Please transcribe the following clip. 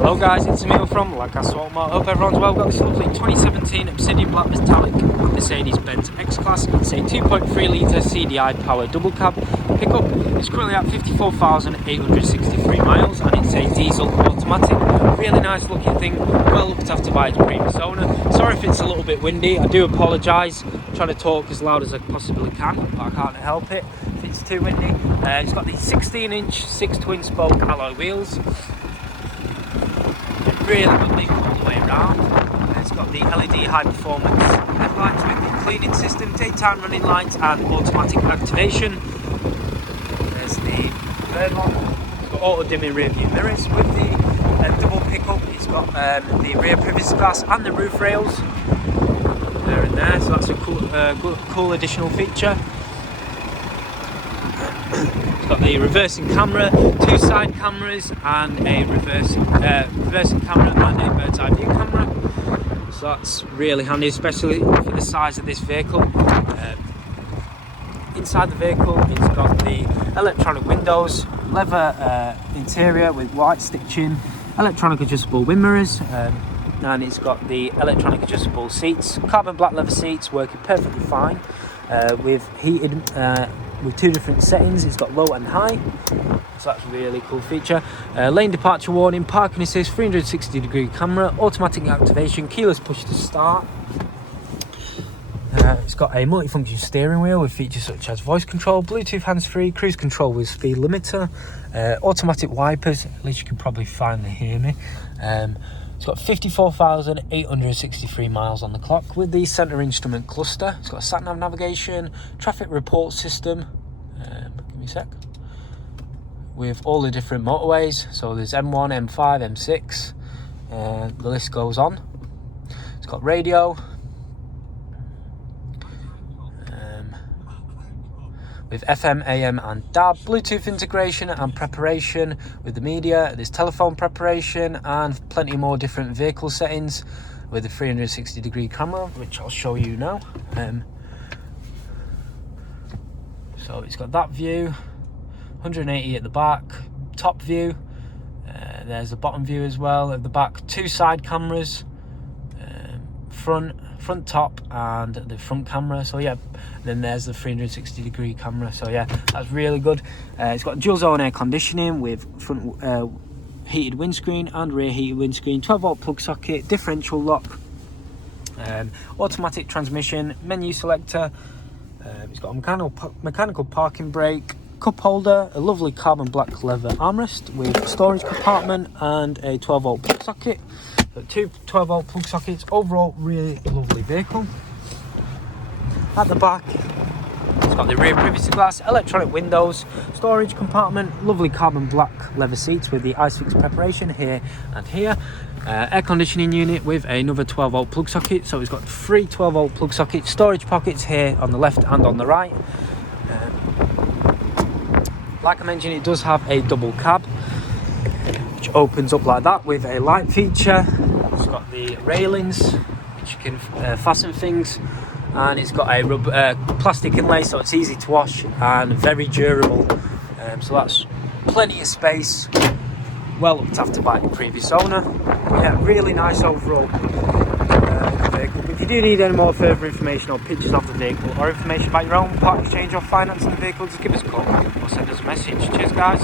Hello guys, it's Emil from Lancaster Automart. Hope everyone's well. Got this lovely 2017 Obsidian Black Metallic Mercedes-Benz X-Class. It's a 2.3 litre CDI power double cab pickup. It's currently at 54,863 miles and it's a diesel automatic. Really nice looking thing, well looked after by its previous owner. Sorry if it's a little bit windy, I do apologise. I'm trying to talk as loud as I possibly can, but I can't help it if it's too windy. It's got the 16-inch 6 twin spoke alloy wheels. Really good leaf all the way around. It's got the LED high performance headlights with the cleaning system, daytime running lights and automatic activation. There's the third one. It's got auto dimming rear view mirrors with the double pickup. It's got the rear privacy glass and the roof rails there and there, so that's a cool additional feature. It's got the reversing camera, 2 side cameras and a reversing camera and a bird's eye view camera. So that's really handy, especially for the size of this vehicle. Inside the vehicle it's got the electronic windows, leather interior with white stitching, electronic adjustable wind mirrors, and it's got the electronic adjustable seats, carbon black leather seats working perfectly fine, with heated with 2 different settings. It's got low and high, so that's a really cool feature. Lane departure warning, parking assist, 360 degree camera, automatic activation, keyless push to start. It's got a multifunction steering wheel with features such as voice control, Bluetooth hands-free, cruise control with speed limiter, automatic wipers, at least you can probably finally hear me. It's got 54,863 miles on the clock with the centre instrument cluster. It's got a sat-nav navigation, traffic report system, give me a sec, with all the different motorways. So there's M1, M5, M6, the list goes on. It's got radio, with FM, AM and DAB, Bluetooth integration and preparation with the media. There's telephone preparation and plenty more different vehicle settings with the 360 degree camera, which I'll show you now. So it's got that view, 180 at the back, top view, there's the bottom view as well at the back, 2 side cameras, front top and the front camera. So yeah, then there's the 360 degree camera. So yeah, that's really good. It's got dual zone air conditioning with front heated windscreen and rear heated windscreen, 12 volt plug socket, differential lock, automatic transmission, menu selector. It's got a mechanical parking brake, cup holder, a lovely carbon black leather armrest with a storage compartment and a 12 volt plug socket. So 2 12 volt plug sockets. Overall, really lovely vehicle. At the back, it's got the rear privacy glass, electronic windows, storage compartment, lovely carbon black leather seats with the ISOFIX preparation here and here. Air conditioning unit with another 12 volt plug socket. So it's got 3 12 volt plug sockets, storage pockets here on the left and on the right. Like I mentioned, it does have a double cab, which opens up like that with a light feature. It's got the railings, which you can fasten things, and it's got a plastic inlay, so it's easy to wash and very durable. So that's plenty of space, well looked after by the previous owner. Yeah, really nice overall vehicle. If you do need any more further information or pictures of the vehicle or information about your own part exchange or finance in the vehicle, just give us a call or send us a message. Cheers guys.